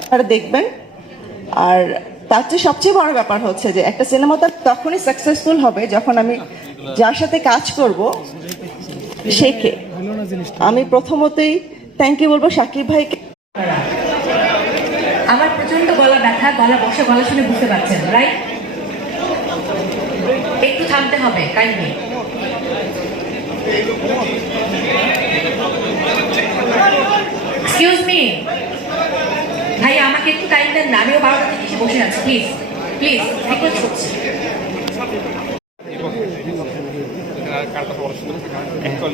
আপনারা দেখবেন। আর তার চেয়ে সবচেয়ে বড় ব্যাপার হচ্ছে যে একটা সিনেমা তো তখনই সাকসেসফুল হবে যখন আমি যার সাথে কাজ করব সেকে। আমি প্রথমতেই থ্যাংক ইউ বলবো শাকিব ভাইকে। আমার প্রচন্ড গলা ব্যথা, গলা বসে, গলা শুনে বুঝতে পারছেন, রাইট? একটু থামতে হবে, কাইন্ডলি। এক্সকিউজ মি ভাই, আমাকে একটু টাইম দেন না, আমিও 12টা থেকে এসে বসে আছি। প্লিজ প্লিজ রিকোয়েস্ট করছি। কারটা পড়াশোনা একটা